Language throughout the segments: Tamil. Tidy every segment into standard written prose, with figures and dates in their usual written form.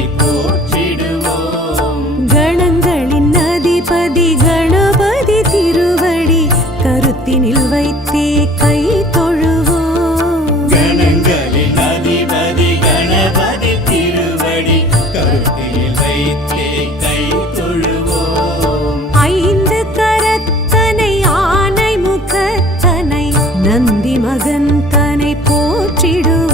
தனை போற்றிடுவோம். கணங்களின் அதிபதி கணபதி திருவடி கருத்தினில் வைத்தே கை தொழுவோம். கணங்களின் அதிபதி கணபதி திருவடி கருத்தினில் வைத்தே கை தொழுவோம். ஐந்து கரத்தனை ஆனை முகத்தனை நந்தி மகன் தனை போற்றிடுவோம்.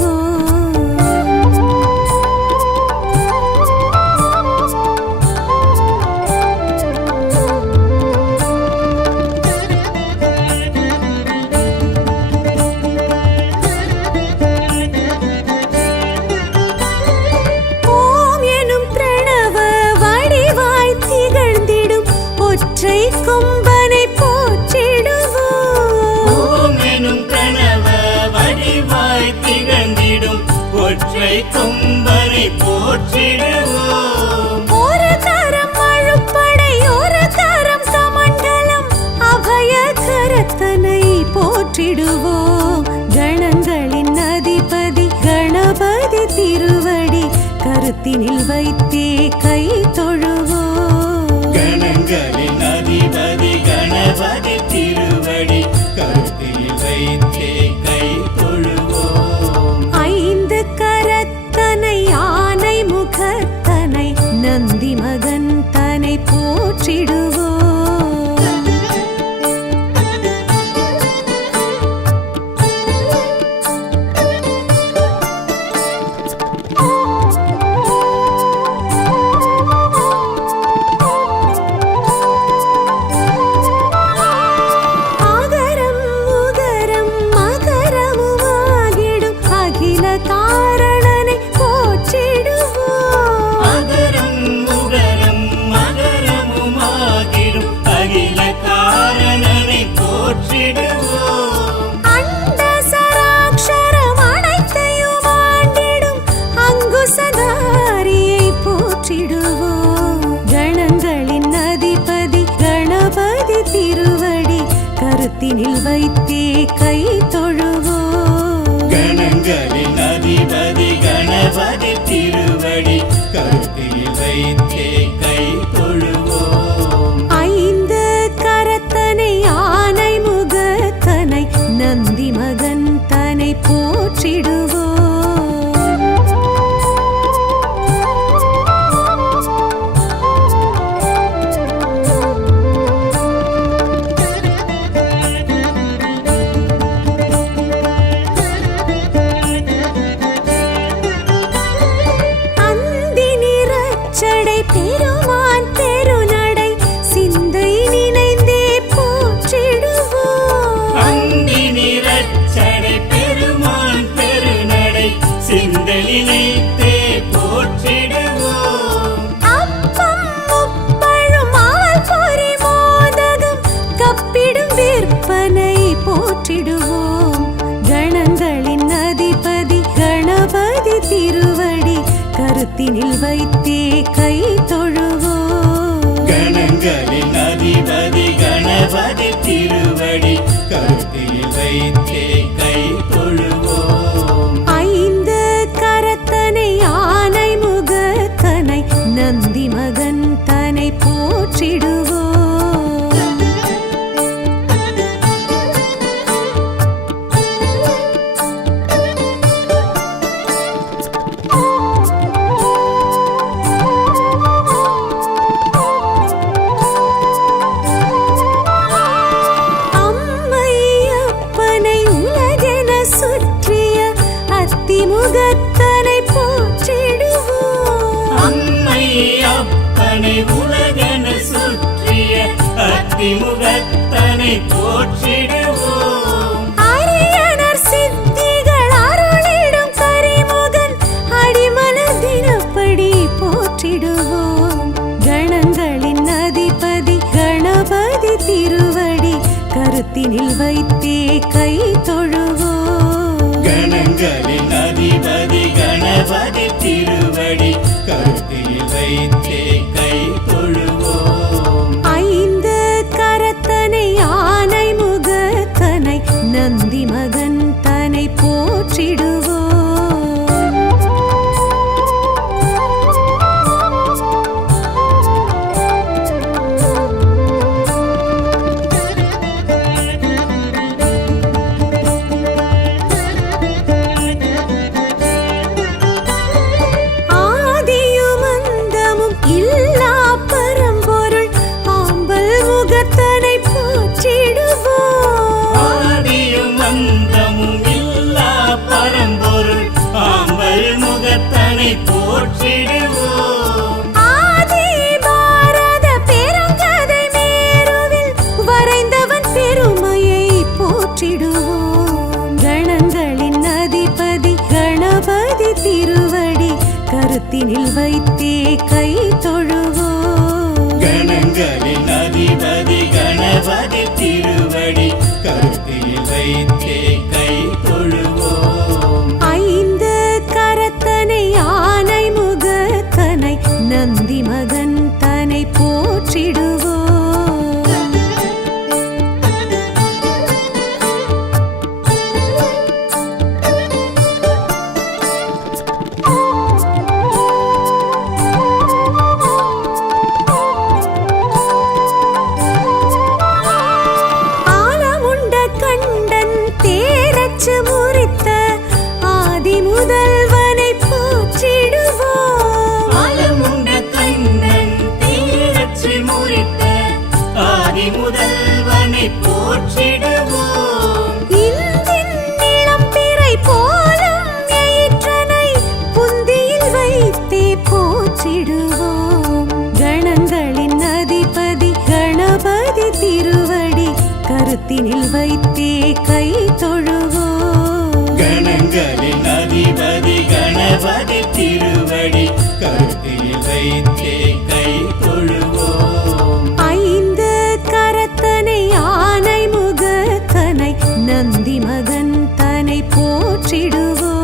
ஒற்றை கொம்பனை போற்றிடுவோம். ஓம் எனும் பிரணவ வடிவாய் திகழ்ந்திடும் ஒற்றை கொம்பனை போற்றிடுவோம். ஒரு கரம் அழுப்படை ஒரு கரம் சமண்டலம் அபய கரத்தனை போற்றிடுவோம். கணங்களின் அதிபதி கணபதி திருவடி கருத்தினில் வைத்தே கை தொழுவோம். கணங்களின் அதிபதி கணபதி திருவடி கருத்தில் வைத்தே கை தொழுவோம். ஐந்து கரத்தனை ஆனை முகத்தனை நந்தி மகன் தனை போற்றிடுவோம். கணங்களின் அதிபதி கணபதி திருவடி கருத்தினில் வைத்தே கை தொழுவோம். கணங்களின் அதிபதி கணபதி திருவடி கருத்தில் வைத்தே கை தொழுவோம். ஐந்து கரத்தனை ஆனை முகத்தனை நந்தி மகன் தனை போற்றிடுவோம். பெருமான் பெருநடை சிந்தை நினைந்தே போற்றிடுவோம். அந்தி நிறச்சடை பெருமான் பெருநடை சிந்தை நினைத்தே போற்றிடுவோம். அப்பம் முப்பழும் ஆல் பொறி மோதகம் கப்பிடும் விற்பனை போற்றிடுவோம். கணங்களின் அதிபதி கணபதி திருவடி கருத்தினில் வைத்தே கை தொழுவோம். கணங்களின் அதிபதி கணபதி திருவடி கருத்தில் வைத்தே கை தொழுவோம். ஐந்து கரத்தனை ஆனை முகத்தனை நந்தி மகன் தனை போற்றிடுவோம். முகத்தனை போற்றிடுவோம். அம்மை அப்பனை உலகென சுற்றிய அத்திமுகத்தனை போற்றிடுவோம். அரியனர் சித்திகள் அருளிடும் கரிமுகன் அடிமலர் தினப்படி போற்றிடுவோம். கணங்களின் அதிபதி கணபதி திருவடி கருத்தினில் வைத்தே கை தொழுவோம். கணங்களின் அதிபதி கணபதி திருவடி கருத்தில் வைத்தே கை தொழுவோம். ஐந்து கரத்தனை ஆனை முகத்தனை நந்தி மகன் தனை போற்றிடுவோம். கருத்தினில் வைத்தே கை தொழுவோம். கணங்களின் அதிபதி கணபதி திருவடி கருத்தில் வைத்தே கை தொழுவோம். ஐந்து கரத்தனை யானை முகத்தனை நந்தி மகன் தனை போற்றிடுவோம். ஆலமுண்ட கண்டன் தேரச்சு முறித்த ஆதி முதல்வனை போற்றிடுவோம். ஆலமுண்ட கண்ணன் தேரச்சு முறித்த ஆதி முதல்வனை போற்றிடுவோம். இந்தின் இளம்பிறை போலும் எயிற்றனை புந்தியில் வைத்தே போற்றிடுவோம். கணங்களின் அதிபதி கணபதி திருவடி கருத்தினில் வைத்தே கை தொழுவோம். கணங்களின் அதிபதி கணபதி திருவடி கருத்தில் வைத்தே கை தொழுவோம். ஐந்து கரத்தனை யானை முகத்தனை நந்தி மகன் தனை போற்றிடுவோம்.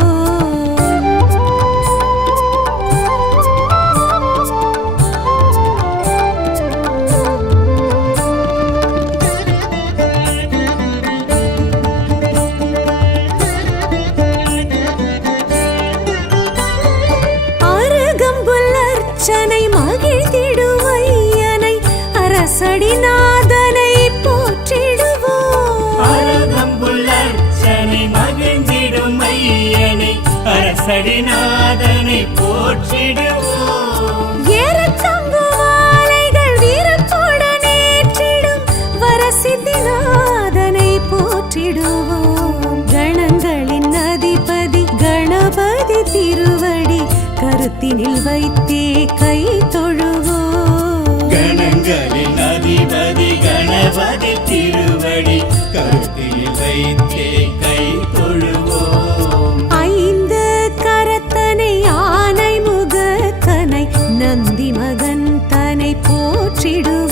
அருகம்புல் அர்ச்சனை மகிழ்ந்திடும் ஐயனை அரசடிநாதனை போற்றிடுவோம். அருகம்புல் அர்ச்சனை மகிழ்ந்திடும் ஐயனை அரசடிநாதனை போற்றிடுவோம். ஏறத்தங்கு மாலைகள் வீரத்துடன் ஏற்றிடும் வரசித்திநாதனை போற்றிடுவோம். கணங்களின் அதிபதி கணபதி திருவடி கருத்தினில் வைத்தே கை தொழுவோம். கணங்களின் அதிபதி கணபதி திருவடி கருத்தில் வைத்தே கை தொழுவோம். ஐந்து கரத்தனை யானை முகத்தனை நந்தி மகன் தனை போற்றிடுவோம்.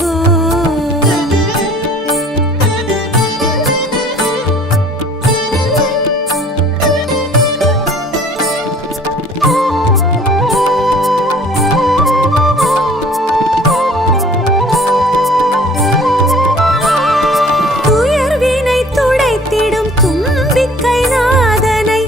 துயர்வினை துடைத்திடும் தும்பிக்கை நாதனை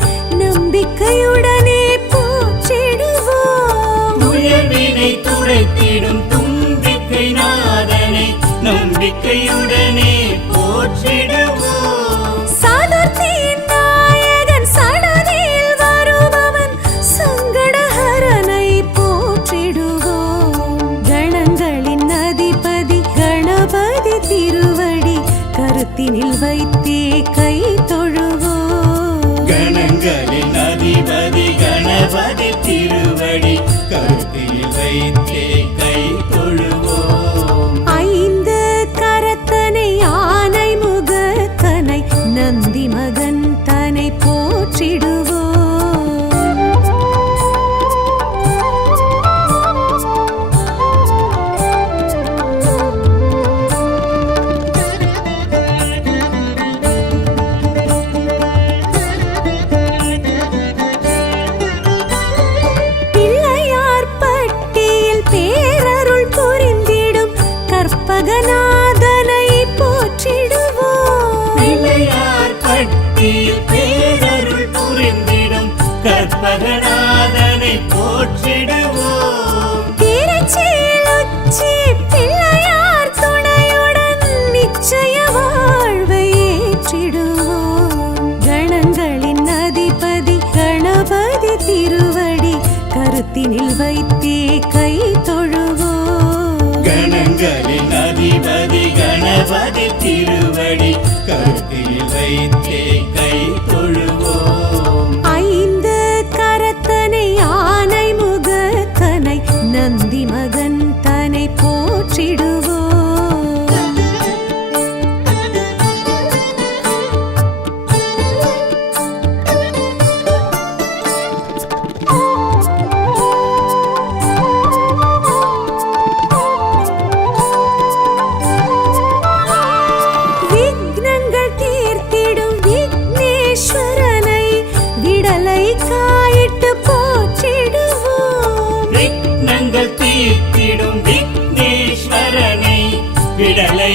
நம்பிக்கையுடனே போற்றிடுவோம். துயர்வினை துடைத்திடும் தும்பிக்கை நாதனை நம்பிக்கையுடனே போற்றிடுவோம். சதுர்த்தியின் நாயகன் சடதியில் வருபவன் சங்கடஹரனை போற்றிடுவோம். கணங்களின் அதிபதி கணபதி திருவடி கருத்தினில் வைத்தே கை தொழுவோம். கணங்களின் அதிபதி கணபதி திருவடி கருத்தில் வைத்தே கை தொழுவோம். ஐந்து கரத்தனை யானை முகத்தனை நந்தி மகன் தனை போற்றிடுவோம். பிள்ளையார் பட்டியில் பேரருள் புரிந்திடும் கற்பகநாதனை போற்றிடுவோம். பிள்ளையார் பட்டியில் பேரருள் புரிந்திடும் கற்பகநாதனை போற்றிடுவோம். திருச்சியில் உச்சி பிள்ளையார் துணையுடன் நிச்சய வாழ்வை ஏற்றிடுவோம். கணங்களின் அதிபதி கணபதி திருவடி கருத்தினில் வைத்தே கை தொழுவோம். கணங்களின் அதிபதி கணபதி திருவடி கருத்தில் வைத்தே கை தொழுவோம். ஐந்து கரத்தனை யானை முகத்தனை நந்தி மகன் தனை போற்றிடுவோம்.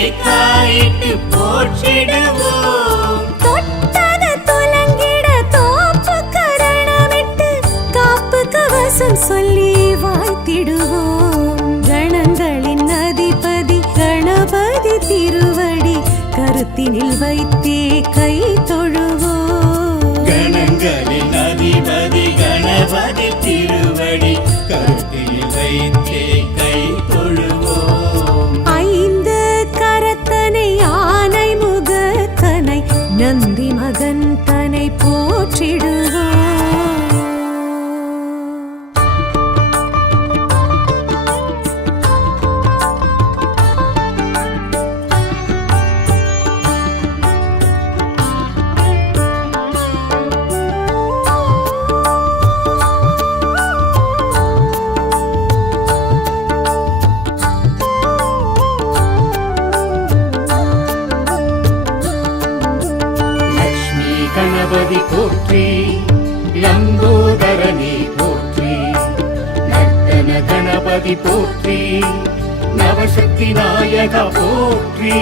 தேங்காயிட்டு போற்றிடுவோம். தொட்டது துலங்கிட தோப்பு கரணமிட்டு காப்பு கவசம் சொல்லி வாழ்த்திடுவோம். கணங்களின் அதிபதி கணபதி திருவடி கருத்தினில் வைத்தே கை தொழுவோம். கணங்களின் அதிபதி கணபதி திருவடி கருத்தில் வைத்தே கை தொழுவோம். ஐந்து கரத்தனை ஆனை முகத்தனை நந்தி மகன் தனை போற்றிடுவோம். லக்ஷ்மி கணபதி போற்றி, லம்போதரனே போற்றி, நர்த்தன கணபதி போற்றி, நவசக்தி நாயகா போற்றி.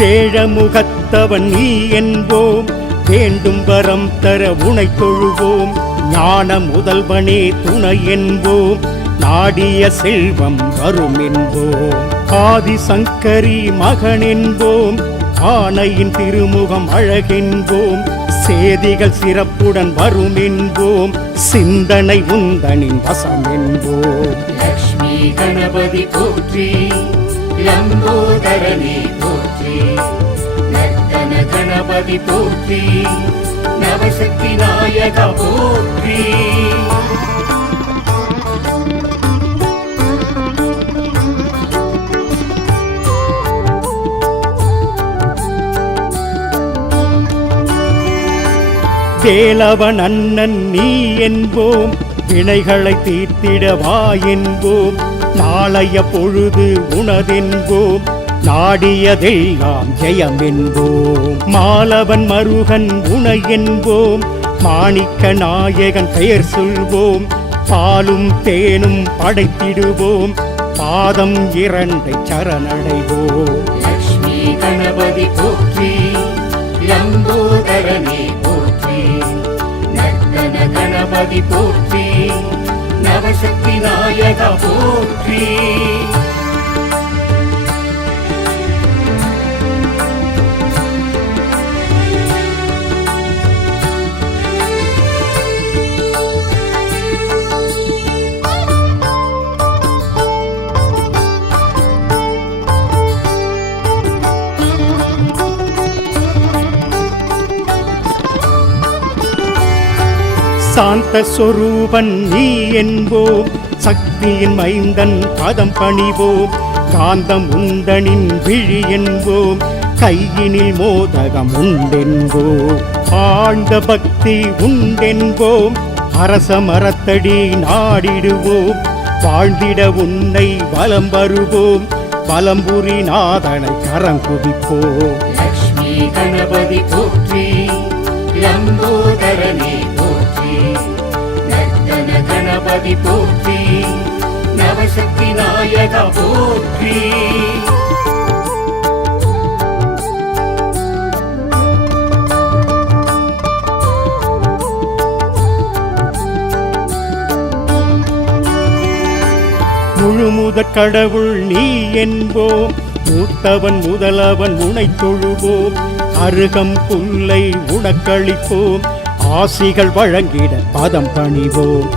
வேழமுகத்தவன் நீ என்போம், வேண்டும் வரம் தர உனை தொழுவோம். ஞான முதல்வனே துணை என்போம், நாடிய செல்வம் வரும் என்போம். ஆதிசங்கரி மகன் என்போம், ஆனையின் திருமுகம் அழகென்போம். சேதிகள் சிறப்புடன் வரும் என்போம், சிந்தனை உந்தனின் வசம் என்போம். லக்ஷ்மி கணபதி போற்றி, லம்போதரனே போற்றி, நர்த்தன கணபதி போற்றி, நவசக்தி நாயகா போற்றி. வேலவன் அண்ணன் நீ என்போம், வினைகளை தீர்த்திட வா என்போம். நாளைய பொழுது உனதென்போம், நாடியதெல்லாம் ஜெயம் என்போம். மாலவன் மருகன் உனை என்போம், மாணிக்க நாயகன் பெயர் சொல்வோம். பாலும் தேனும் படைத்திடுவோம், பாதம் இரண்டை சரணடைவோம். லக்ஷ்மி கணபதி போற்றி, லம்போதரனே போற்றி, நர்த்தன கணபதி போற்றி, நவசக்தி நாயகா போற்றி. சாந்த சொரூபன் நீ என்போம், சக்தியின் மைந்தன் பதம் பணிவோம். காந்தம் உந்தனின் விழி என்போம், கையினில் மோதகம் உண்டென்போம். ஆழ்ந்த பக்தி உண்டென்போம், அரச மரத்தடி நாடிடுவோம். வாழ்ந்திட உன்னை வலம் வருவோம், வலம்புரி நாதனை கரம் குதிப்போம். லக்ஷ்மி கணபதி போற்றி, லம்போதரனே போற்றி, நர்த்தன கணபதி போற்றி, நவசக்தி நாயகா போற்றி. முழுமுதற் கடவுள் நீ என்போம், மூத்தவன் முதலவன் உனை தொழுவோம். அருகம் புல்லை உனக்களிப்போம், ஆசிகள் வழங்கிட பதம் பணிவோம்.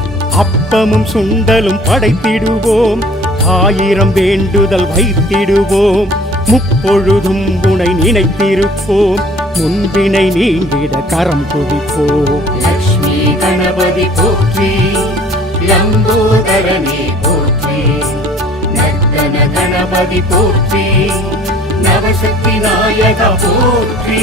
அப்பமும் சுண்டலும் படைத்திடுவோம், 1000 வேண்டுதல் வைத்திடுவோம். முப்பொழுதும் உனை நினைத்திருப்போம், முன்பினை நீங்கிட கரம் குவிப்போம். லக்ஷ்மி கணபதி போற்றி, லம்போதரனே போற்றி, நர்த்தன கணபதி போற்றி, நவசக்தி நாயகா போற்றி.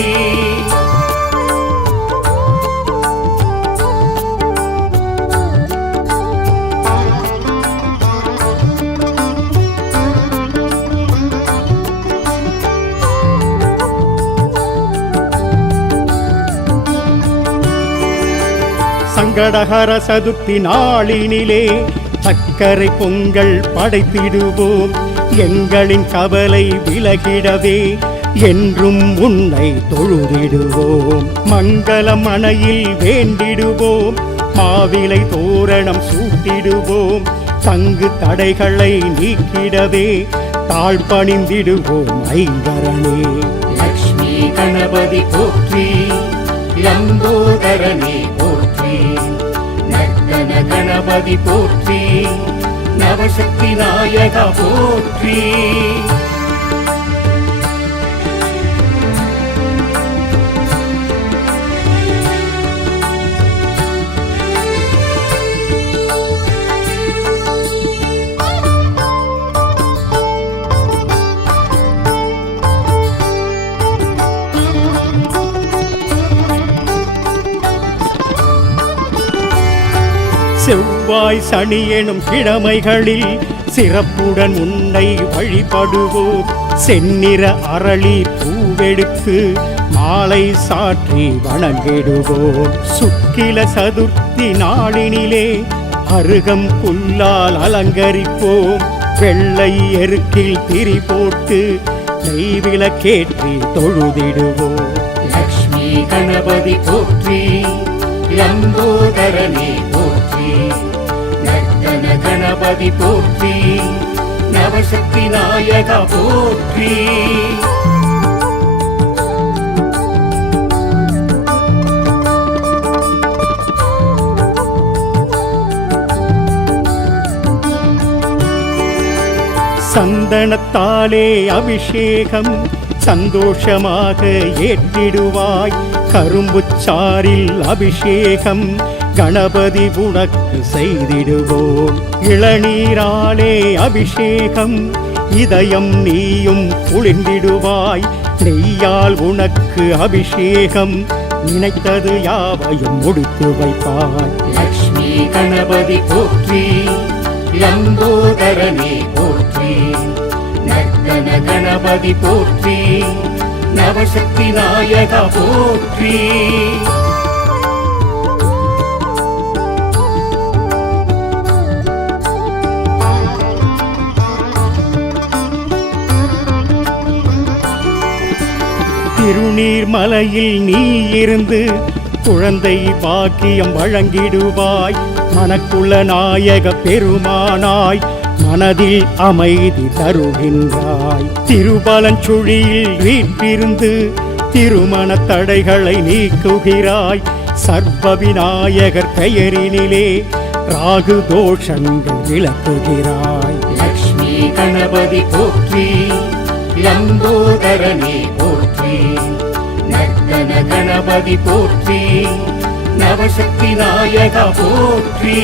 சங்கடஹர சதுர்த்தி நாளினிலே சர்க்கரை பொங்கல் படைத்திடுவோம் எங்களின் கவலை விலகிடவே என்றும் உன்னை தொழுதிடுவோம். மங்களம் மனையில் வேண்டிடுவோம், மாவிலை தோரணம் சூட்டிடுவோம். தங்கு தடைகளை நீக்கிடவே தாழ்பணிந்திடுவோம் ஐங்கரனே. லக்ஷ்மி கணபதி போற்றி, லம்போதரனே போற்றி, நர்த்தன கணபதி போற்றி, நவசக்தி நாயகா போற்றி. செவ்வாய் சனி எனும் கிழமைகளில் சிறப்புடன் உன்னை வழிபடுவோம். செந்நிற அரளி பூவெடுத்து மாலை சாற்றி வணங்கிடுவோம். சுக்கில சதுர்த்தி நாளினிலே அருகம் புல்லால் அலங்கரிப்போம். வெள்ளை எருக்கில் திரி போட்டு நெய்விளக்கேற்றி தொழுதிடுவோம். லக்ஷ்மி கணபதி போற்றி, லம்போதரனே போற்றி, நர்த்தன கணபதி போற்றி, நவசக்தி நாயகா போற்றி. சந்தனத்தாலே அபிஷேகம் சந்தோஷமாக ஏற்றிடுவாய். கரும்புச்சாரில் அபிஷேகம் கணபதி உனக்கு செய்திடுவோம். இளநீராலே அபிஷேகம் இதயம் நீயும் குளிர்ந்திடுவாய். நெய்யால் உனக்கு அபிஷேகம் நினைத்தது யாவையும் முடித்து வைப்பாய். லக்ஷ்மி கணபதி போற்றி, லம்போதரனே போற்றி, நர்த்தன கணபதி போற்றி, நவசக்தி நாயகா போற்றி. திருநீர்மலையில் நீ இருந்து குழந்தை பாக்கியம் வழங்கிடுவாய். மனக்குள்ள நாயக பெருமானாய் மனதில் அமைதி தருகின்றாய். திருபலஞ்சுழியில் வீற்றிருந்து திருமண தடைகளை நீக்குகிறாய். சர்வ விநாயகர் பெயரினிலே ராகு தோஷங்கள் விளக்குகிறாய். லக்ஷ்மி கணபதி போற்றி, லம்போதரனே போற்றி, நர்த்தன கணபதி போற்றி, நவசக்தி நாயகா போற்றி.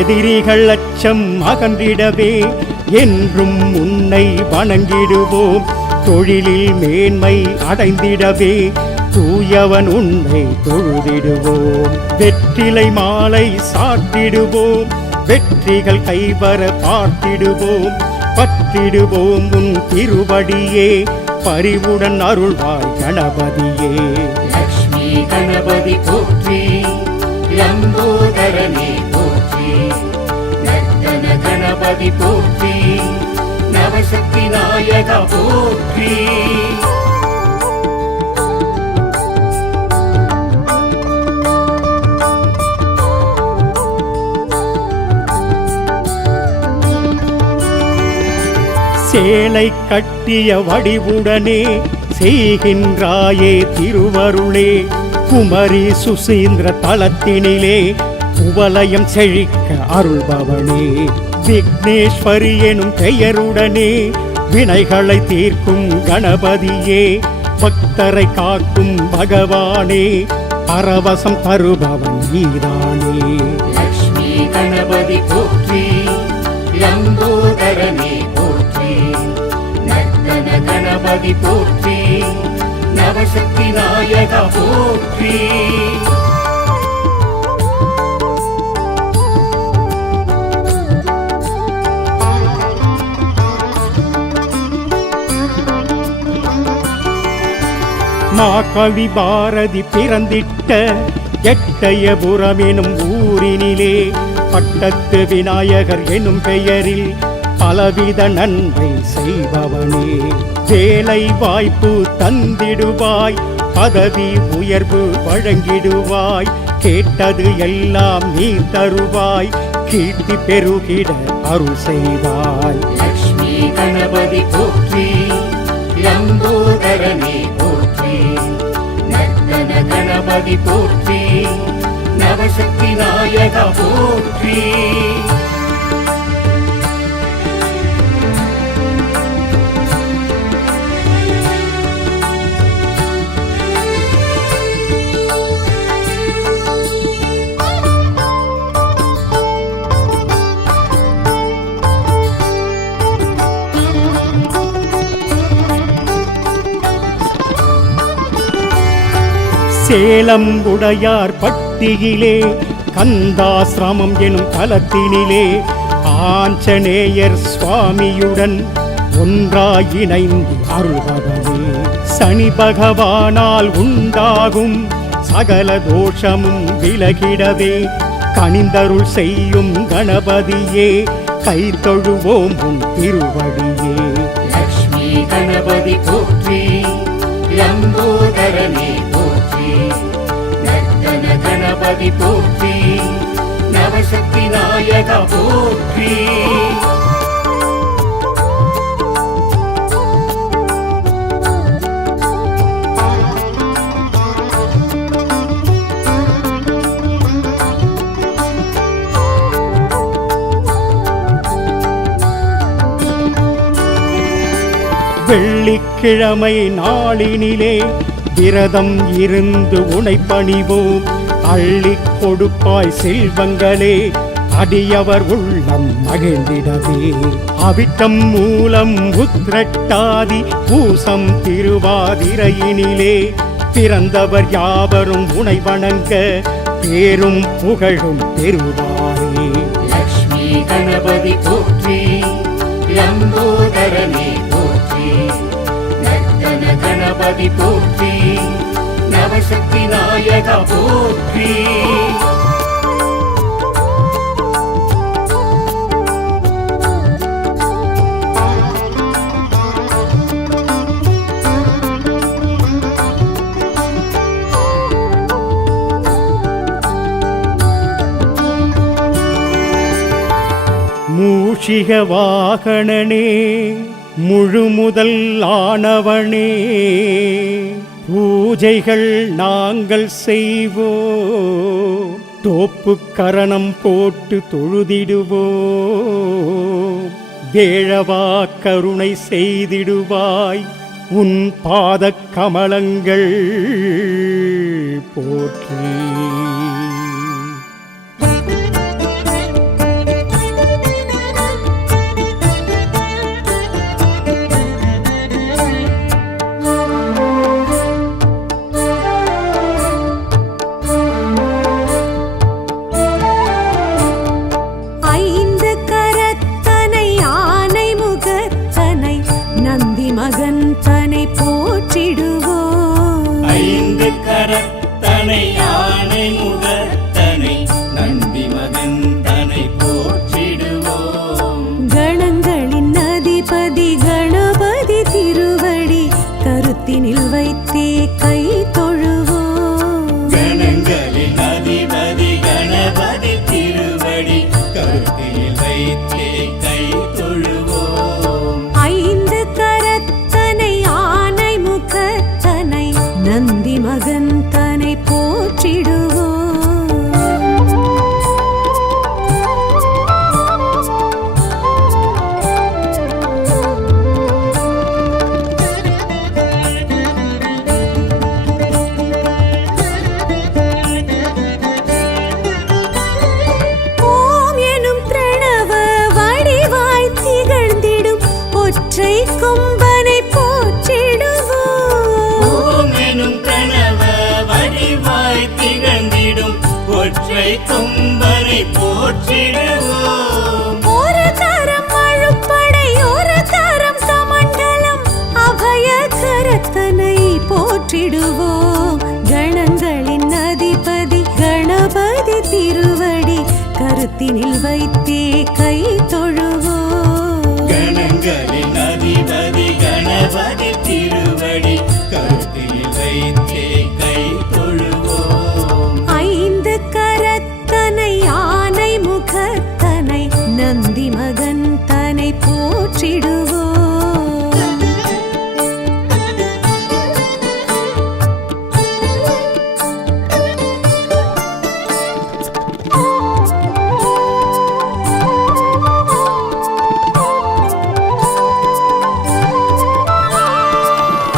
எதிரிகள் அச்சம் அகன்றிடவே என்றும் உன்னை வணங்கிடுவோம். தொழிலில் மேன்மை அடைந்திடவே தூயவன் உன்னை தொழுதிடுவோம். வெற்றிலை மாலை சாட்டிடுவோம், வெற்றிகள் கைவர பார்த்திடுவோம். பற்றிடுவோம் உன் திருவடியே, பரிவுடன் அருள்வாய் கணபதியே. லக்ஷ்மி கணபதி போற்றி, லம்போதரனே போற்றி, நர்த்தன கணபதி போற்றி, நவசக்தி நாயகா போற்றி. சேலை கட்டிய வடிவுடனே செய்கின்றாயே திருவருளே. குமரி சுசீந்திர தலத்தினிலே குவலயம் செழிக்க அருள்பவனே. விக்னேஸ்வரி எனும் பெயருடனே வினைகளை தீர்க்கும் கணபதியே. பக்தரை காக்கும் பகவானே, பரவசம் தருபவன் நீதானே. லக்ஷ்மி கணபதி போற்றி, லம்போதரனே போற்றி, நர்த்தன கணபதி கணபதி போற்றி நவசக்தி நாயகா போற்றி மாகவி பாரதி பிறந்திட்ட எட்டயபுரம் எனும் ஊரினிலே பட்டத்து விநாயகர் எனும் பெயரில் பலவித நன்மை செய்பவனே. வேலை வாய்ப்பு தந்திடுவாய், பதவி உயர்வு வழங்கிடுவாய், கேட்டது எல்லாம் நீ தருவாய், கீர்த்தி பெருகிட அருள் செய்வாய். லக்ஷ்மி கணபதி போற்றி லம்போதரனே போற்றி நர்த்தன கணபதி போற்றி நவசக்தி நாயகா போற்றி சேலம் உடையார் பட்டியிலே கந்தாசிரமம் எனும் தலத்தினிலே ஆஞ்சநேயர் சுவாமியுடன் ஒன்றாய் இணைந்து அருள்பவனே. சனி பகவானால் உண்டாகும் சகல தோஷமும் விலகிடவே கனிந்தருள் செய்யும் கணபதியே, கை தொழுவோம் உன் திருவடியே. லக்ஷ்மி கணபதி போற்றி லம்போதரனே போற்றி நர்த்தன கணபதி போற்றி நவசக்தி நாயகா போற்றி வெள்ளிக்கிழமை நாளினிலே விரதம் இருந்து உனை பணிவோம், அள்ளிக் கொடுப்பாய் செல்வங்களே, அடியவர் உள்ளம் மகிழ்ந்திடவே. அவிட்டம் மூலம் உத்திரட்டாதி பூசம் திருவாதிரையினிலே பிறந்தவர் யாவரும் உனை வணங்க பேரும் புகழும் பெறுவாரே. லக்ஷ்மி கணபதி போற்றி லம்போதரனே போற்றி நர்த்தன கணபதி போற்றி நவசக்தி நாயகா போற்றி மூஷிக வாகனனே முழுமுதல் ஆனவனே, பூஜைகள் நாங்கள் செய்வோம், தோப்பு கரணம் போட்டு தொழுதிடுவோம். வேழவா கருணை செய்திடுவாய், உன் பாதக் கமலங்கள் போற்றி. மகந்தனை போற்றிடுவோம். ஐந்து கரத்தனை யானை முகர் போற்றிடுவோம். ஒரு கரம் அழுப்படை ஒரு கரம் கமண்டலம் அபய கரத்தனை போற்றிடுவோம். கணங்களின் அதிபதி கணபதி திருவடி கருத்தினில் வைத்தே கை தொழுவோம். கணங்களின் அதிபதி கணபதி திருவடி கருத்தில் வைத்தே கை தொழுவோம். ஐந்து கரத்தனை ஆனை முகத்தனை நந்தி மகன் தனை போற்றிடுவோம்.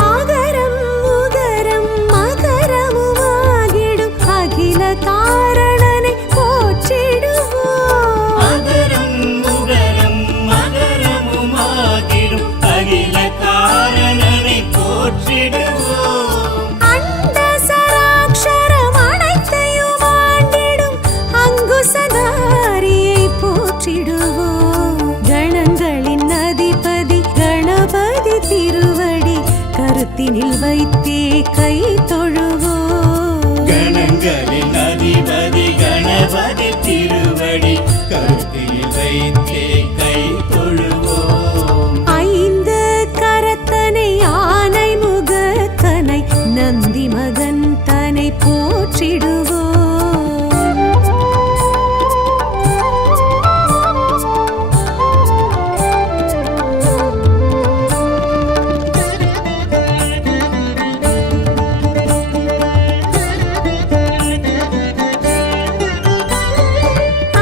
ஆகரம் உகரம் மகரமுமாகிடும் அகில காரணனை போற்றிடுவோம். அகரம் உகரம் மகரமுமாகிடும் அகில காரணனை போற்றிடுவோம். அண்ட சராக்ஷரம் அனைத்தையும் ஆண்டிடும் அங்குசதாரியை போற்றிடுவோம். கணங்களின் அதிபதி கணபதி திருவடி கருத்தினில் வைத்தே கை தொழுவோம். கணங்களின் அதிபதி கணபதி திருவடி கருத்தில் வைத்தே கை தொழுவோம். ஐந்து கரத்தனை ஆனை முகத்தனை நந்தி மகன் தனை போற்றிடுவோம்.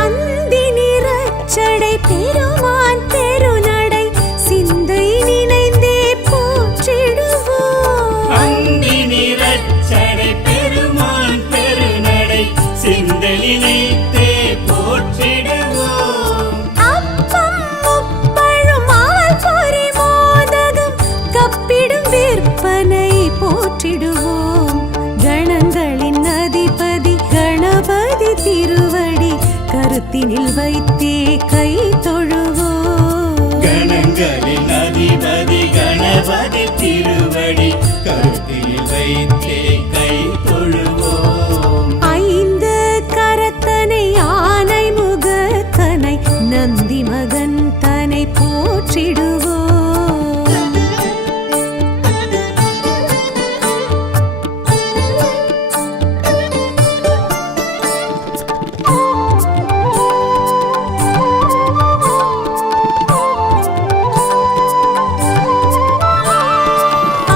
அந்தி நிறச்சடை பெருமான் பெருநடை சிந்தை நினைந்தே போற்றிடுவோம். அந்தி நிறச்சடை பெருமான் பெருநடை சிந்தலினைத்தே போற்றிடுவோம். அப்பம் முப்பழும் ஆல் பொறி மோதகம் கப்பிடும் விற்பனை போற்றிடுவோம். கணங்களின் அதிபதி கணபதி திருவடி கருத்தினில் வைத்தே கை தொழுவோம். கணங்களின் அதிபதி கணபதி திருவடி கருத்தில் வைத்தே கை தொழுவோம். ஐந்து கரத்தனை ஆனை முகத்தனை நந்தி மகன் தனை போற்றிடுவோம்.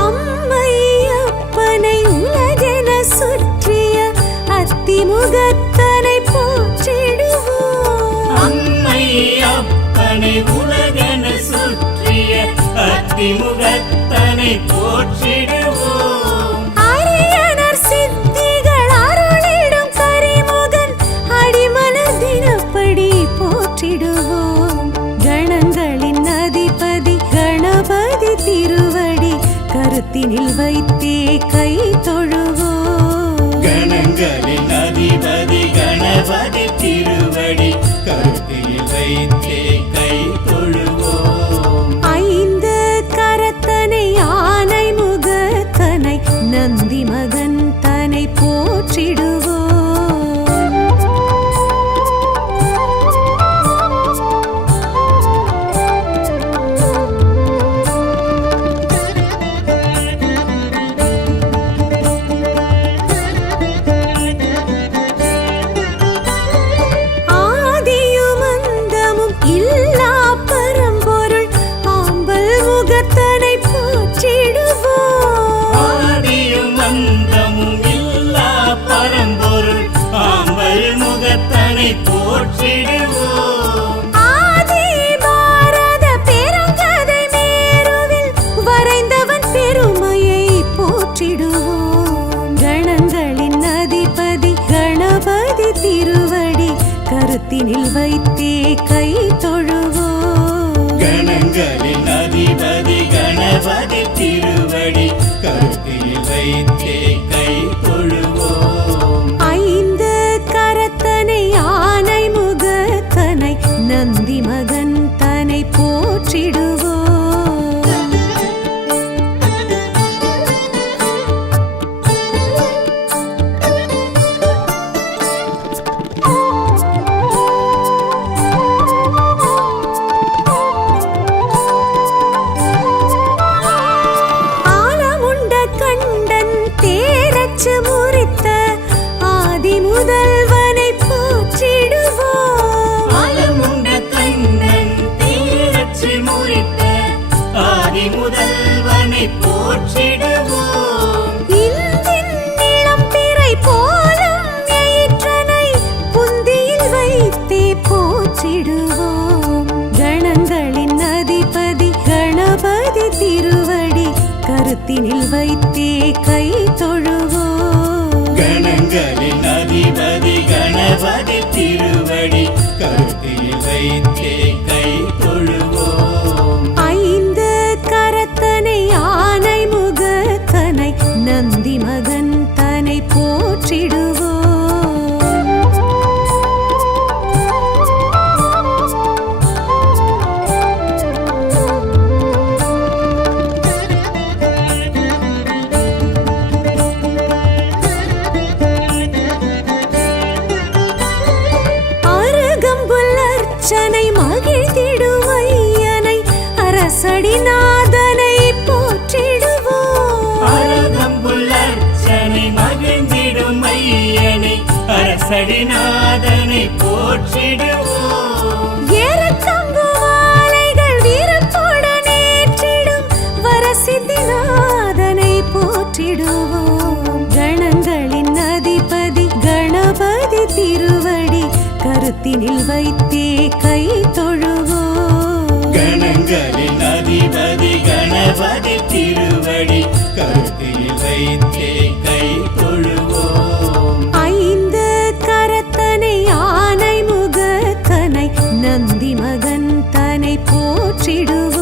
அம்மை அப்பனை உலகென சுற்றிய அத்திமுகத்தனை போற்றிடுவோம். அம்மை அப்பனை உலகென சுற்றிய அத்திமுகத்தனை போற்றிடுவோம். அரியனர் சித்திகள் அருளிடும் கரிமுகன் அடிமலர் தினப்படி போற்றிடுவோம். கணங்களின் அதிபதி கணபதி திருவடி கருத்தினில் வைத்தே கை தொழுவோம். கணங்களின் அதிபதி கணபதி திருவடி கருத்தில் வைத்தே கை தொழுவோம். ஐந்து கரத்தனை ஆனை முகத்தனை நந்தி மகன் தனை போற்றிடுவோம். ஆதியும் அந்தமும் இல்லா பரம்பொருள் ஆம்பல் முகத்தனை போற்றிடுவோம். ஆதியும் அந்தமும் இல்லா பரம்பொருள் ஆம்பல் முகத்தனை போற்றிடுவோம். ஆதி பாரத பெருங்கதை மேருவில் வரைந்தவன் பெருமையை போற்றிடுவோம். கணங்களின் அதிபதி கணபதி திருவடி கருத்தினில் வைத்தே கை தொழுவோம். கணங்களின் அதிபதி கணபதி திருவடி கருத்தில் வைத்தே கை தொழுவோம். ஐந்து கரத்தனை ஆனை உரித்த ஆதி முதல்வனை போற்றிடுவோம். இந்தின் இளம்பிறை போலும் எயிற்றனை புந்தியில் வைத்தே போற்றிடுவோம். கணங்களின் அதிபதி கணபதி திருவடி கருத்தினில் வைத்தே கை தொழுவோம். கணங்களின் அதிபதி கணபதி திருவடி கருத்தில் வைத்தே கை தொழுவோம். ஐந்து கரத்தனை ஆனை முகத்தனை நந்தி மகன் தனை போற்றிடுவோம். அருகம்புல்லர்ச்சனை மகிழ்ந்திடும் ஐயனை அரசடிநாதனை போற்றிடுவோம். அருகம்புல்லர்ச்சனை மகிழ்ந்திடும் ஐயனை அரசடிநாதனை போற்றிடுவோம். ஏறத்தங்கு மாலைகள் வீரத்துடன் ஏற்றிடும் வரசித்திநாதனை போற்றிடுவோம். கணங்களின் அதிபதி கணபதி திருவடி கருத்தினில் வைத்தே கை தொழுவோம். கணங்களின் அதிபதி கணபதி திருவடி கருத்தில் வைத்தே கை தொழுவோம். ஐந்து கரத்தனை ஆனை முகத்தனை நந்தி மகன் தனை போற்றிடுவோம்.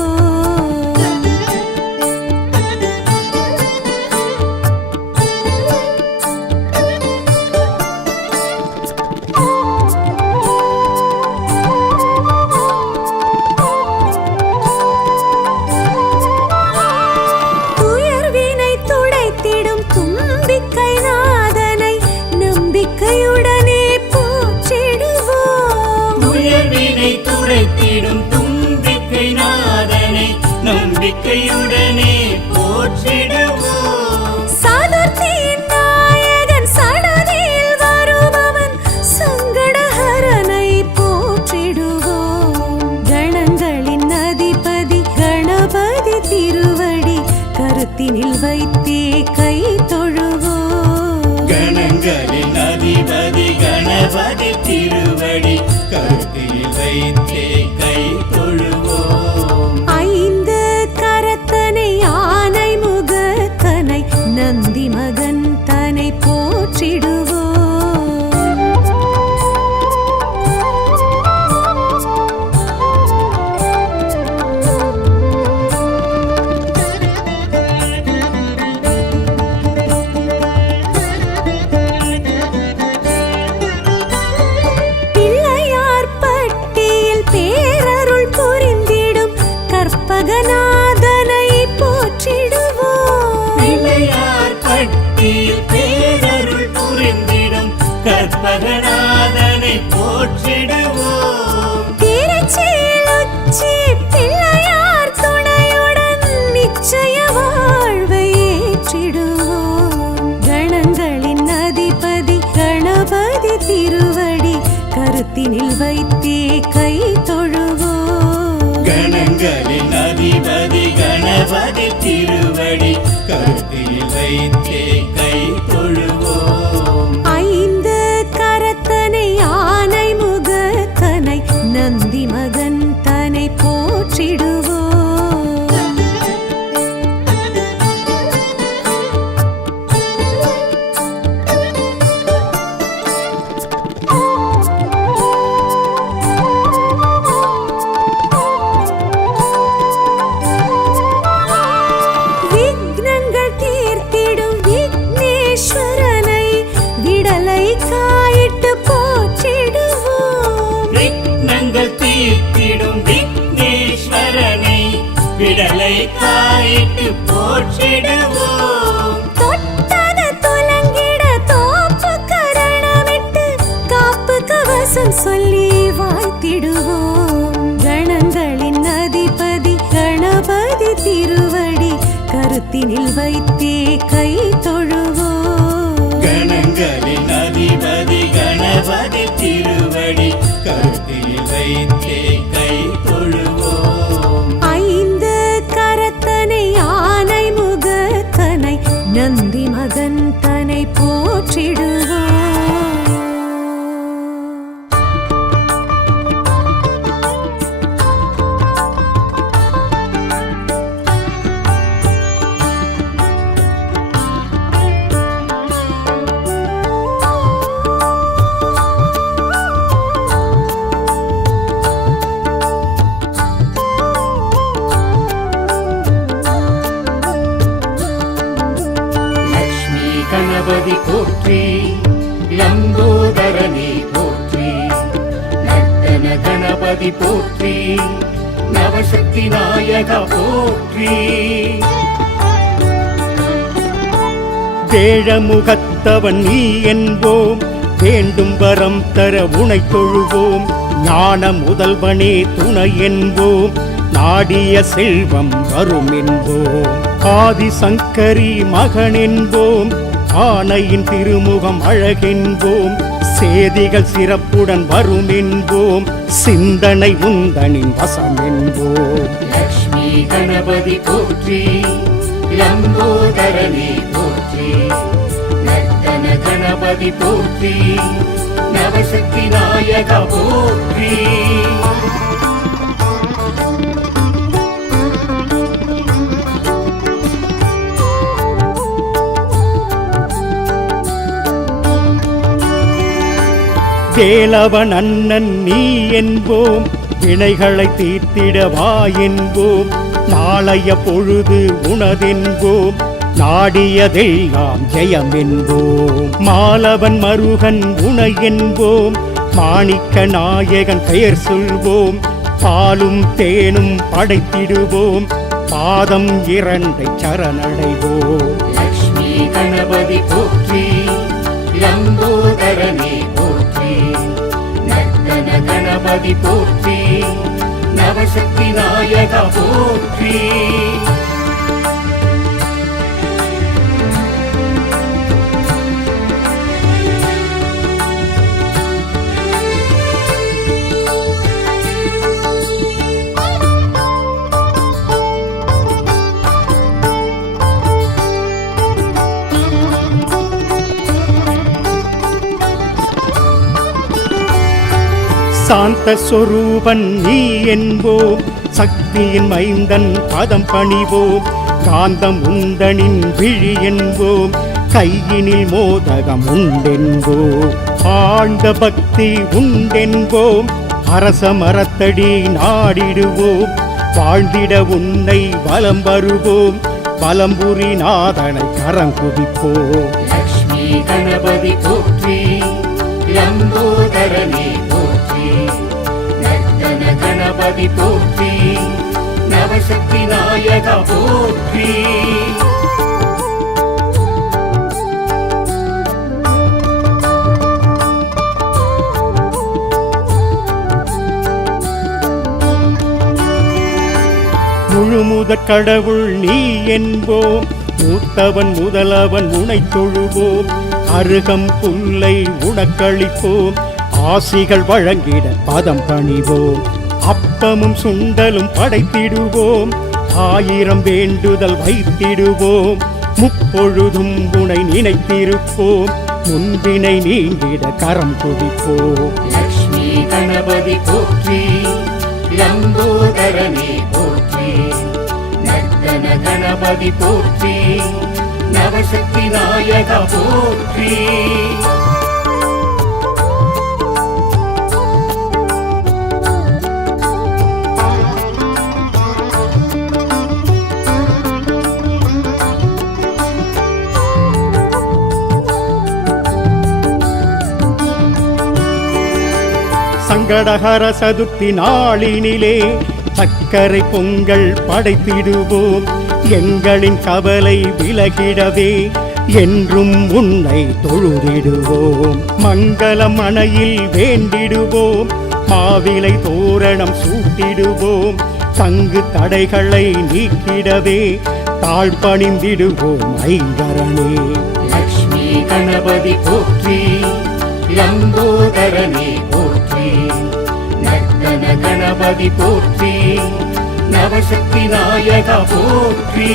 துயர்வினை துடைத்திடும் தும்பிக்கை நாதனை நம்பிக்கையுடனே போற்றிடுவோம். உயர்வினை துடைத்திடும் தும்பிக்கை நாதனை நம்பிக்கையுடனே போற்றிடுவோம். சதுர்த்தியின் நாயகன் சடதியில் வருபவன் சங்கடஹரனை போற்றிடுவோம். கணங்களின் அதிபதி கணபதி திருவடி கருத்தினில் வைத்தே கை தொழுவோம். கணங்களின் அதிபதி கணபதி திருவடி கருத்தில் வைத்தே கை தொழுவோம். ஐந்து கரத்தனை ஆனை முகத்தனை நந்தி மகன் தனை போற்றிடுவோம். பிள்ளையார் பட்டியில் பேரருள் புரிந்திடும் கற்பகநாதனை போற்றிடுவோம். பிள்ளையார் பட்டியில் பேரருள் புரிந்திடும் கற்பகநாதனை போற்றிடுவோம். திருச்சியில் உச்சி பிள்ளையார் துணையுடன் நிச்சய வாழ்வை ஏற்றிடுவோம். கணங்களின் அதிபதி கணபதி திருவடி கருத்தினில் வைத்தே கை தொழுவோம். கணங்களின் அதிபதி கணபதி திருவடி கருத்தில் வைத்தே கை தொழுவோம். ஐந்து கரத்தனை ஆனை முகத்தனை நந்தி மகன் தனை போற்றிடுவோம். விக்னங்கள் தீர்த்திடும் விக்னேஸ்வரனை விடலை காயிட்டு போற்றிடுவோம். விக்னங்கள் தீர்த்திடும் விக்னேஸ்வரனை விடலை காயிட்டு போற்றிடுவோம். தொட்டது துலங்கிட தோப்பு கரணமிட்டு காப்பு கவசம் சொல்லி வாழ்த்திடுவோம். கணங்களின் அதிபதி கணபதி திருவடி கருத்தினில் வைத்தே கை தொழுவோம். கணங்களின் அதிபதி கணபதி திருவடி கருத்தில் வைத்தே கை தொழுவோம். கணபதி போற்றி லம்போதரனே போற்றி நர்த்தன கணபதி போற்றி நவசக்தி நாயகா போற்றி வேழமுகத்தவன் நீ என்போம் வேண்டும் வரம் தர உனை தொழுவோம் ஞான முதல்வனே துணை என்போம் நாடிய செல்வம் வரும் என்போம் ஆதிசங்கரி மகன் என்போம் ஆனையின் திருமுகம் அழகென்போம் சேதிகள் சிறப்புடன் வரும் என்போம் சிந்தனை உந்தனின் வசம் என்போம் லக்ஷ்மி கணபதி போற்றி லம்போதரனே போற்றி நர்த்தன கணபதி போற்றி நவசக்தி நாயகா போற்றி வேலவன் அண்ணன் நீ என்போம் வினைகளை தீர்த்திடவா என்போம் நாளைய பொழுது உனதென்போம் நாடியதெல்லாம் ஜெயம் என்போம் மாலவன் மருகன் உனை என்போம் மாணிக்க நாயகன் பெயர் சொல்வோம் பாலும் தேனும் படைத்திடுவோம் பாதம் இரண்டை சரணடைவோம் லக்ஷ்மி கணபதி போற்றி லம்போதரனே போற்றி நர்த்தன கணபதி போற்றி நவசக்தி நாயகா போற்றி சாந்த சொரூபன் நீ என்போம் சக்தியின் மைந்தன் பதம் பணிவோம் காந்தம் உந்தனின் விழி என்போம் கையினில் மோதகம் உண்டென்போம் ஆழ்ந்த பக்தி உண்டென்போம் அரச மரத்தடி நாடிடுவோம் வாழ்ந்திட உன்னை வலம் வருவோம் வலம்புரி நாதனை கரங்குதிப்போம் லக்ஷ்மி கணபதி போற்றி லம்போதரனே போற்றி நர்த்தன கணபதி போற்றி நவசக்தி நாயகா போற்றி முழுமுதற் கடவுள் நீ என்போம் மூத்தவன் முதலவன் உனை தொழுவோம் அருகம் புல்லை உனக்களிப்போம் ஆசிகள் வழங்கிட பதம் பணிவோம் அப்பமும் சுண்டலும் படைத்திடுவோம் ஆயிரம் வேண்டுதல் வைத்திடுவோம் முப்பொழுதும் உனை நினைத்திருப்போம் முன்பினை நீங்கிட கரம் குவிப்போம் லக்ஷ்மி கணபதி போற்றி லம்போதரனே போற்றி நர்த்தன கணபதி போற்றி நவசக்தி நாயகா போற்றி சங்கடஹர சதுர்த்தி நாளினிலே சக்கரை பொங்கல் படைத்திடுவோம் எங்களின் கவலை விலகிடவே என்றும் உன்னை தொழுதிடுவோம் மங்களம் மனையில் வேண்டிடுவோம் மாவிலை தோரணம் சூட்டிடுவோம் தங்கு தடைகளை நீக்கிடவே தாழ்பணிந்திடுவோம் ஐங்கரனே லக்ஷ்மி கணபதி போற்றி லம்போதரனே போற்றி நர்த்தன கணபதி போற்றி நவசக்தி நாயகா போற்றி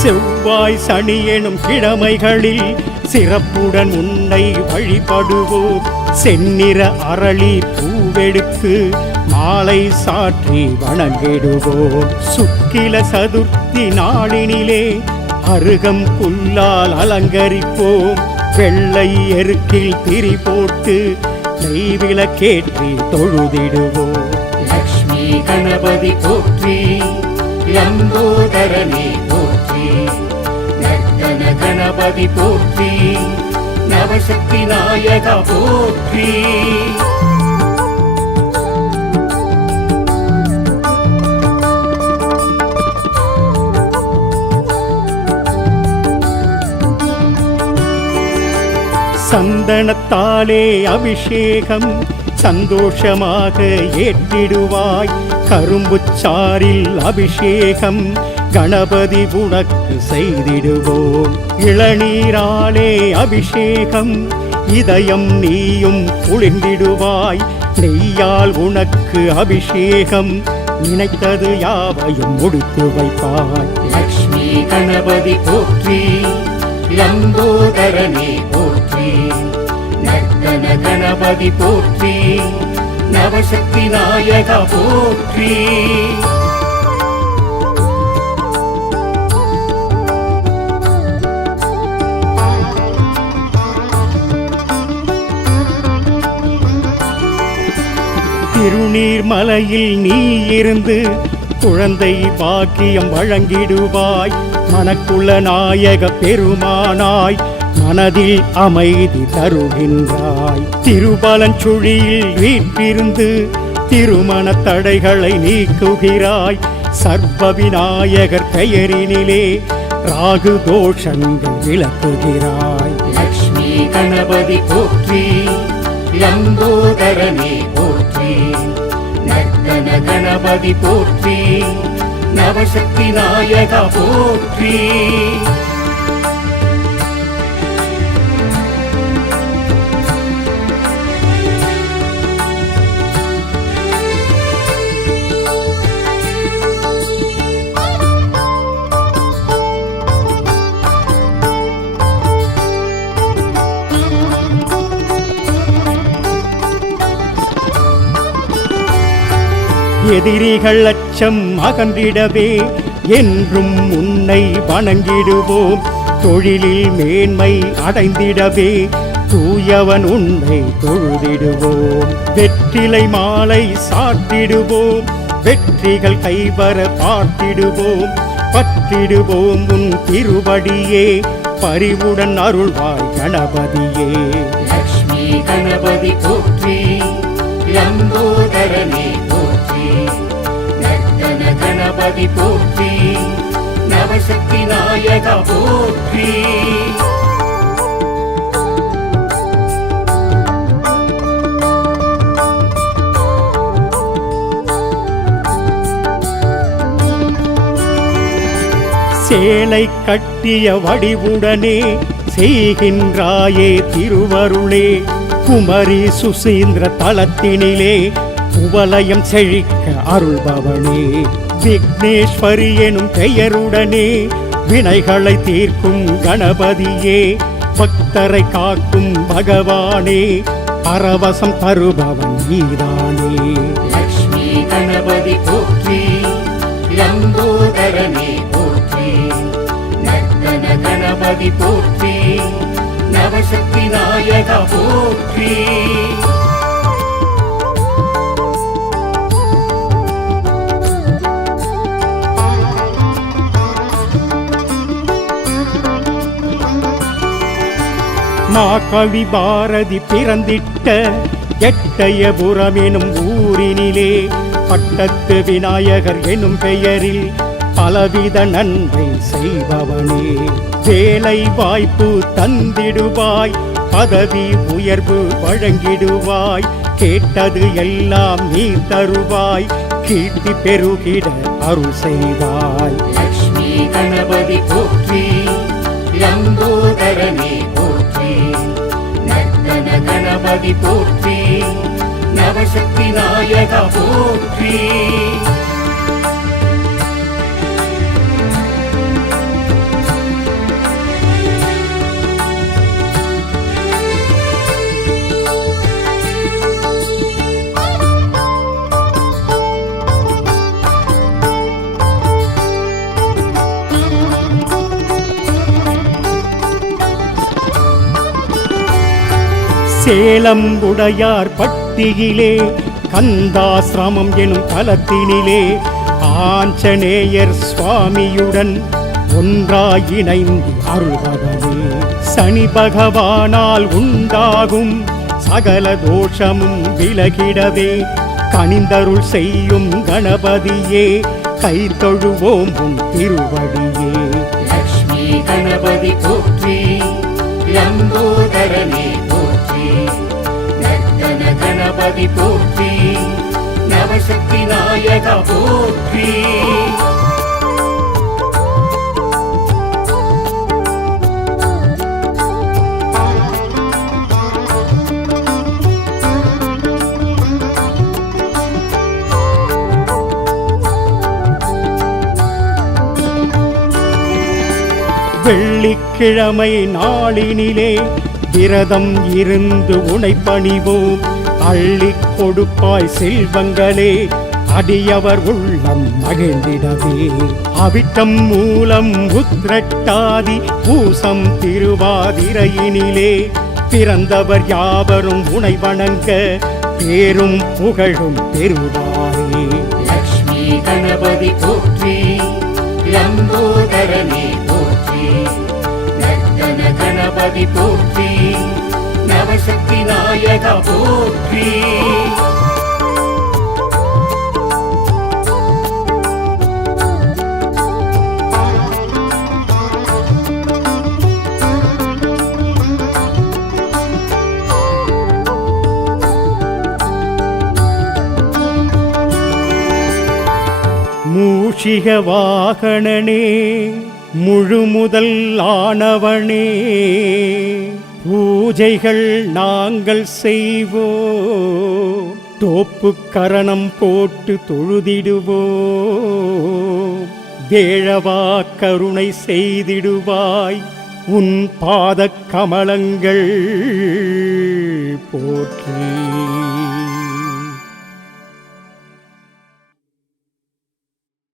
செவ்வாய் சனி எனும் கிழமைகளில் சிறப்புடன் உன்னை வழிபடுவோம் செந்நிற அரளி பூ பூவெடுத்து மாலை சாற்றி வணங்கிடுவோம். சுக்கில சதுர்த்தி நாளினிலே அருகம் புல்லால் அலங்கரிப்போம். வெள்ளை எருக்கில் திரி போட்டு நெய்விளக்கேற்றி தொழுதிடுவோம். லக்ஷ்மி கணபதி போற்றி, லம்போதரனே போற்றி, நர்த்தன கணபதி போற்றி, நவசக்தி நாயகா போற்றி. சந்தனத்தாலே அபிஷேகம் சந்தோஷமாக ஏற்றிடுவாய். கரும்புச்சாரில் அபிஷேகம் கணபதி உனக்கு செய்திடுவோம். இளநீராலே அபிஷேகம் இதயம் நீயும் குளிர்ந்திடுவாய். நெய்யால் உனக்கு அபிஷேகம் நினைத்தது யாவையும் முடித்து வைப்பாய். லக்ஷ்மி கணபதி போற்றி, லம்போதரனே போற்றி, நர்த்தன கணபதி போற்றி, நவசக்தி நாயகா போற்றி. திருநீர்மலையில் நீ இருந்து குழந்தை பாக்கியம் வழங்கிடுவாய். மனக்குள்ள நாயக பெருமானாய் மனதில் அமைதி தருகின்றாய். திருபலஞ்சுழியில் வீற்றிருந்து திருமண தடைகளை நீக்குகிறாய். சர்வ விநாயகர் பெயரினிலே ராகு தோஷங்கள் விளக்குகிறாய். லக்ஷ்மி கணபதி போற்றி, லம்போதரனே போற்றி, நர்த்தன கணபதி போற்றி, நவசக்தி நாயகா போற்றி. எதிரிகள் அச்சம் அகன்றிடவே என்றும் உன்னை வணங்கிடுவோம். தொழிலில் மேன்மை அடைந்திடவே தூயவன் உன்னை தொழுதிடுவோம். வெற்றிலை மாலை சாட்டிடுவோம். வெற்றிகள் கைவர பார்த்திடுவோம். பற்றிடுவோம் உன் திருவடியே பரிவுடன் அருள்வாய் கணபதியே. லக்ஷ்மி கணபதி போற்றி, லம்போதரனே போற்றி, நர்த்தன கணபதி போற்றி, நவசக்தி நாயகா போற்றி. சேலை கட்டிய வடிவுடனே செய்கின்றாயே திருவருளே. குமரி சுசீந்திர தலத்தினிலே குவலயம் செழிக்க அருள்பவனே. விக்னேஸ்வரி எனும் பெயருடனே வினைகளை தீர்க்கும் கணபதியே. பக்தரை காக்கும் பகவானே பரவசம் தருபவன் நீதானே. லக்ஷ்மி கணபதி போற்றி, லம்போதரனே போற்றி, நர்த்தன கணபதி போற்றி, நவசக்தி நாயகா போற்றி. மாகவி பாரதி பிறந்திட்ட எட்டயபுரம் எனும் ஊரினிலே பட்டத்து விநாயகர் எனும் பெயரில் பலவித நன்மை செய்பவனே. வேலை வாய்ப்பு தந்திடுவாய், பதவி உயர்வு வழங்கிடுவாய். கேட்டது எல்லாம் நீ தருவாய், கீர்த்தி பெருகிட அருள் செய்வாய். லக்ஷ்மி கணபதி போற்றி, லம்போதரனே போற்றி, நர்த்தன கணபதி போற்றி, நவசக்தி நாயகா போற்றி. சேலம் உடையார் பட்டியிலே கந்தாசிரமம் எனும் தலத்தினிலே ஆஞ்சநேயர் சுவாமியுடன் ஒன்றாய் இணைந்து அருள்வதே சனி பகவானால் உண்டாகும் சகல தோஷமும் விலகிடவே கனிந்தருள் செய்யும் கணபதியே கை தொழுவோம் உன் திருவடியே. லக்ஷ்மி கணபதி போற்றி, லம்போதரனே போற்றி, நர்த்தன கணபதி போற்றி, நவசக்தி நாயகா போற்றி. வெள்ளிக்கிழமை நாளினிலே விரதம் இருந்து உனை பணிவோம். அள்ளிக் கொடுப்பாய் செல்வங்களே அடியவர் உள்ளம் மகிழ்ந்திடவே. அவிட்டம் மூலம் உத்திரட்டாதி பூசம் திருவாதிரையினிலே பிறந்தவர் யாவரும் உனை வணங்க பேரும் புகழும் பெறுவாரே. லக்ஷ்மி கணபதி போற்றி, லம்போதரனே போற்றி, நர்த்தன கணபதி போற்றி, நவசக்தி நாயகா போற்றி. மூஷிக வாகனனே முழுமுதல் ஆனவனே பூஜைகள் நாங்கள் செய்வோம். தோப்பு கரணம் போட்டு தொழுதிடுவோம். வேழவா கருணை செய்திடுவாய் உன் பாதக் கமலங்கள் போற்றி.